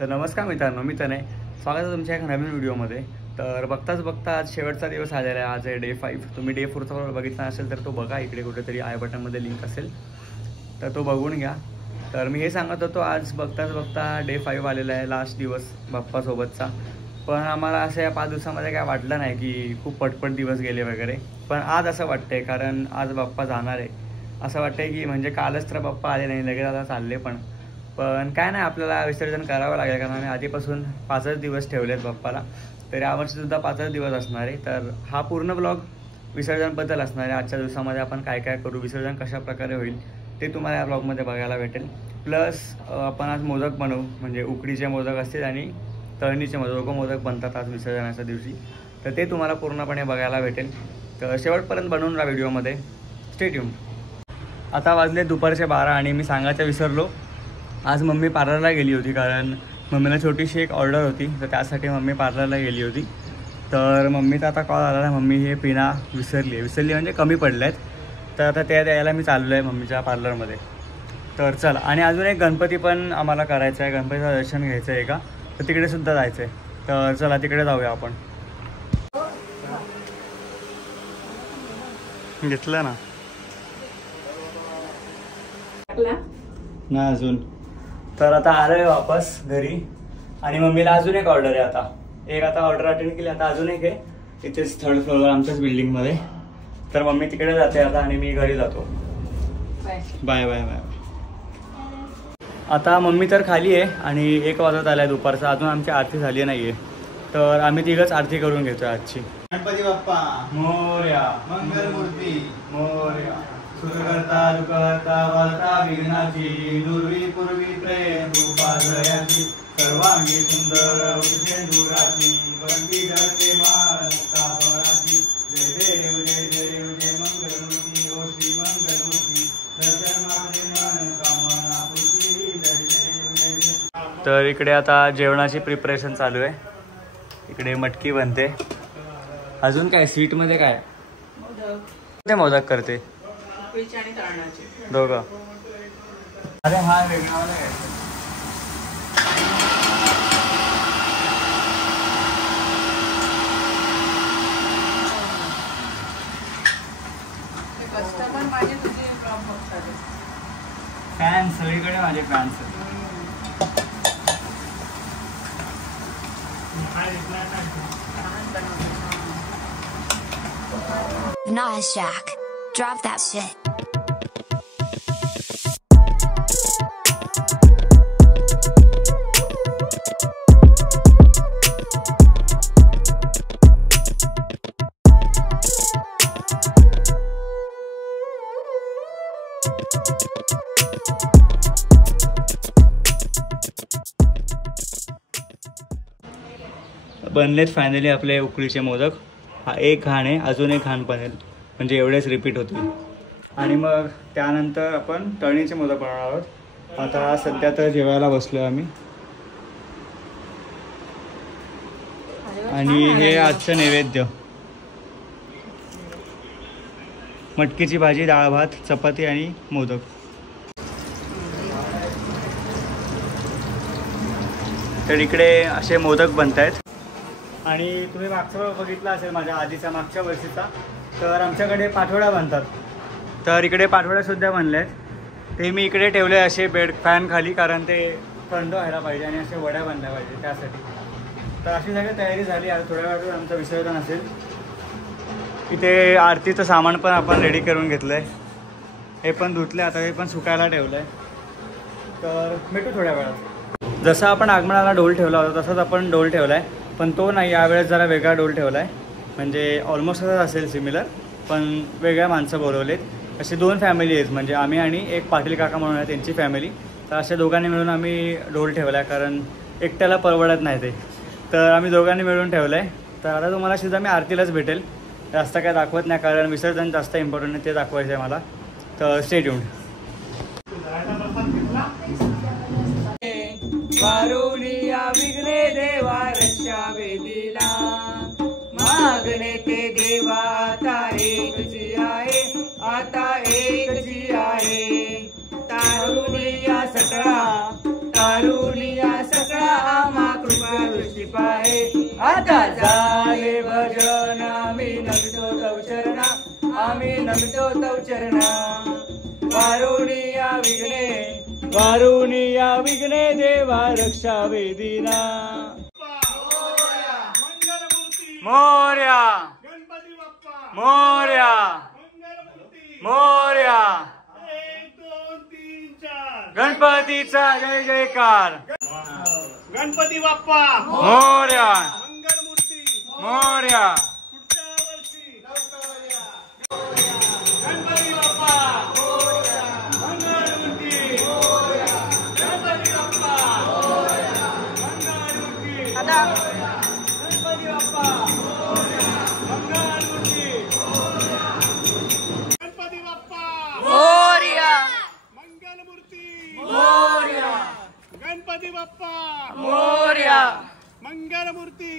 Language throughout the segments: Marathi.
तर नमस्कार मित्रांनो, मी तनय. स्वागत आहे तुमच्या एका नवीन व्हिडिओमध्ये. तर बघता आज शेवटचा दिवस आलेला आहे. आज आहे डे 5. तुम्ही डे 4चा बघितला असेल तर तो बघा, इकडे कुठेतरी आय बटनमध्ये लिंक असेल तर तो बघून घ्या. तर मी हे सांगत होतो, आज बघता डे 5 आलेला आहे, लास्ट दिवस बाप्पासोबतचा. पण आम्हाला असं या 5 दिवसामध्ये काय वाटलं नाही की खूप पटपट दिवस गेले वगैरे. पण आज असं वाटतंय, कारण आज बाप्पा जाणार आहे. असं वाटतंय की म्हणजे कालच तर बाप्पा आले नाही, लगेच आता चालले. पण काय नाही, आपल्याला विसर्जन करावं लागेल, कारण आम्ही आधीपासून 5च दिवस ठेवलेत बाप्पाला. तर यावर्षीसुद्धा 5च दिवस असणार आहे. तर हा पूर्ण ब्लॉग विसर्जनबद्दल असणार आहे. आजच्या दिवसामध्ये आपण काय काय करू, विसर्जन कशा प्रकारे होईल ते तुम्हाला या ब्लॉगमध्ये बघायला भेटेल. प्लस आपण आज मोदक बनवू, म्हणजे उकडीचे मोदक असतील आणि तळणीचे मोदक बनतात आज विसर्जनाच्या दिवशी. तर ते तुम्हाला पूर्णपणे बघायला भेटेल. तर शेवटपर्यंत बनवून राहा व्हिडिओमध्ये. Stay tune. आता वाजले दुपारचे 12 आणि मी सांगायचं विसरलो, आज मम्मी पार्लरला गेली होती, कारण मम्मीला छोटीशी एक ऑर्डर होती, तर त्यासाठी मम्मी पार्लरला गेली होती. तर मम्मीचा आता कॉल आला, मम्मी हे पिना विसरली म्हणजे कमी पडले आहेत. तर आता त्या द्यायला मी चाललो आहे मम्मीच्या पार्लरमध्ये. तर चला, आणि अजून एक गणपती पण आम्हाला करायचं आहे, गणपतीचं दर्शन घ्यायचं आहे का, तर तिकडेसुद्धा जायचं आहे. तर चला तिकडे जाऊया आपण. घेतलं ना ना अजून. तर आता आलो आहे वापस घरी, आणि मम्मीला अजून एक ऑर्डर आहे. आता ऑर्डर अटेंड केली, आता अजून एक आहे इथेच 3rd फ्लोअरवर आमच्याच बिल्डिंगमध्ये. तर मम्मी तिकडे जाते आता आणि मी घरी जातो. Bye bye bye. आता मम्मी तर खाली आहे आणि 1 वाजत आला आहे दुपारचा, अजून आमची आरती झाली नाही आहे. तर आम्ही तिघंच आरती करून घेतोय आजची. गणपती बाप्पा मोरया, मंगलमूर्ती मोरया. सुखकर्ता दुःखहर्ता वार्ता विघ्नाची, दुर्वी पूर्वी प्रेम रूपाजयाची, सर्वांगी सुंदर उषेंदुराची, बंटी धरते माळ मुक्ताफळाची. जय देव जय देव जय मंगलमूर्ती, ओ श्री मंगलमूर्ती, दर्शन मागणे मन कामना पूर्ती. जय देव जय देव. तर इकडे आता जेवणाची प्रिपरेशन चालू आहे. इकडे मटकी बनते. अजून काय स्वीटमध्ये काय ते मोदक करते दोघं. अरे हा वेगळा फॅन, सगळीकडे माझे fans. Nice, Jack. Drop that shit. बनलेत फायनली आपले उकडीचे मोदक. हा एक घाण आहे, अजून एक घाण बनेल, म्हणजे एवढेच रिपीट होतील. आणि मग त्यानंतर आपण तळणीचे मोदक बनवणार आहोत. आता सध्या तर जेवायला बसलो आम्ही. आणि हे आजचं नैवेद्य, मटकीची भाजी, डाळ भात, चपाती आणि मोदक. तर इकडे असे मोदक बनत आहेत. आणि तुम्ही मागचा बघितला असेल माझ्या आधीचा मागच्या वर्षीचा, तर आमच्याकडे पाठोड्या बनतात. तर इकडे पाठोड्यासुद्धा बनले आहेत. ते मी इकडे ठेवले असे बेड फॅन खाली, कारण ते थंड व्हायला पाहिजे आणि असे वड्या बनल्या पाहिजे त्यासाठी. तर अशी सगळी तयारी झाली. आता थोड्या वेळात आमचं विसर्जन असेल. इथे आरतीचं सामान पण आपण रेडी करून घेतलं आहे. हे पण धुतलं, आता हे पण सुकायला ठेवलं आहे. तर भेटू थोड्या वेळात. जसं आपण आगमनाला डोल ठेवला होता तसंच आपण डोल ठेवला आहे, पण तो नाही, यावेळेस जरा वेगळा डोल ठेवला आहे. म्हणजे ऑलमोस्ट असंच असेल सिमिलर, पण वेगळ्या माणसं बोलवलेत. असे 2 फॅमिली आहेत, म्हणजे आम्ही आणि एक पाटील काका म्हणून आहे त्यांची फॅमिली. तर अशा दोघांनी मिळून आम्ही डोल ठेवला आहे, कारण एकट्याला परवडत नाही ते. तर आम्ही दोघांनी मिळून ठेवलं आहे. तर आता तुम्हाला सुद्धा मी आरतीलाच भेटेल, जास्त काय दाखवत नाही, कारण विसर्जन जास्त इम्पॉर्टंट आहे, ते दाखवायचं आहे मला. तर स्टे ट्यून्ड. वारुणिया विघ्ने देवा रक्षा वेदीला, मागणे ते देवा आता एक जी आहे, आता एक जी आहे. तारुणिया सकळा कृपा दृष्टी पाहे आता झाले भजन आम्ही नमितो तव चरणा आम्ही नमितो तव चरणा वारुणिया विघ्ने देवा रक्षा वेदिना मोर्या मोर्या मोर्या गणपतीचा जय जयकार गणपती बाप्पा मोर्या मंगलमूर्ती मोर्या पुढच्या वर्षी गणपती बाप्पा मंगलमूर्ती गणपती बाप्पा मंगलमूर्ती गणपती बाप्पा मंगलमूर्ती गणपती बाप्पा मोर्या मंगलमूर्ती मोर्या गणपती बाप्पा मोर्या मंगलमूर्ती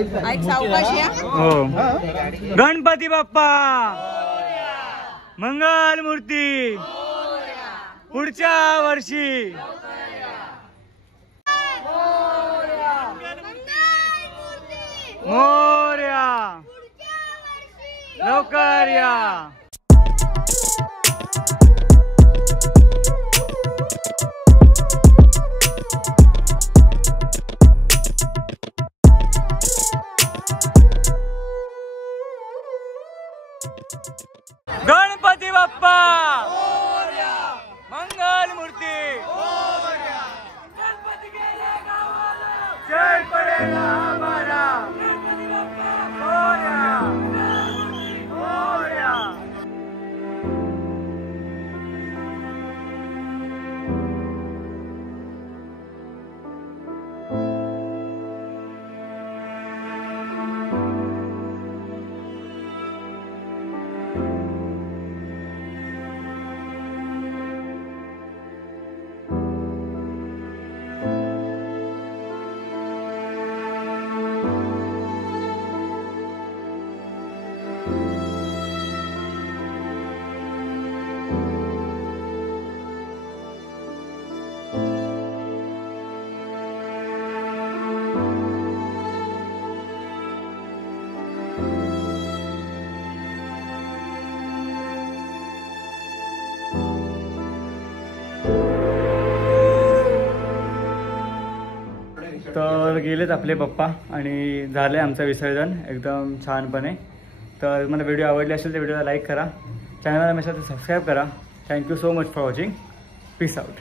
ऐक सावकाश या. हो. गणपती बाप्पा मंगल मूर्ती पुढच्या वर्षी. मोरया लवकर या. गणपती बाप्पा मंगल मूर्ती. जय पडेगा हमारा. मोरया मोरया. तर गेलेत आपले पप्पा आणि झालं आहे आमचं विसर्जन एकदम छानपणे. तर मला व्हिडिओ आवडली असेल तर व्हिडिओला लाईक करा, चॅनलला नसेल तर सबस्क्राईब करा. Thank you so much for watching. Peace out.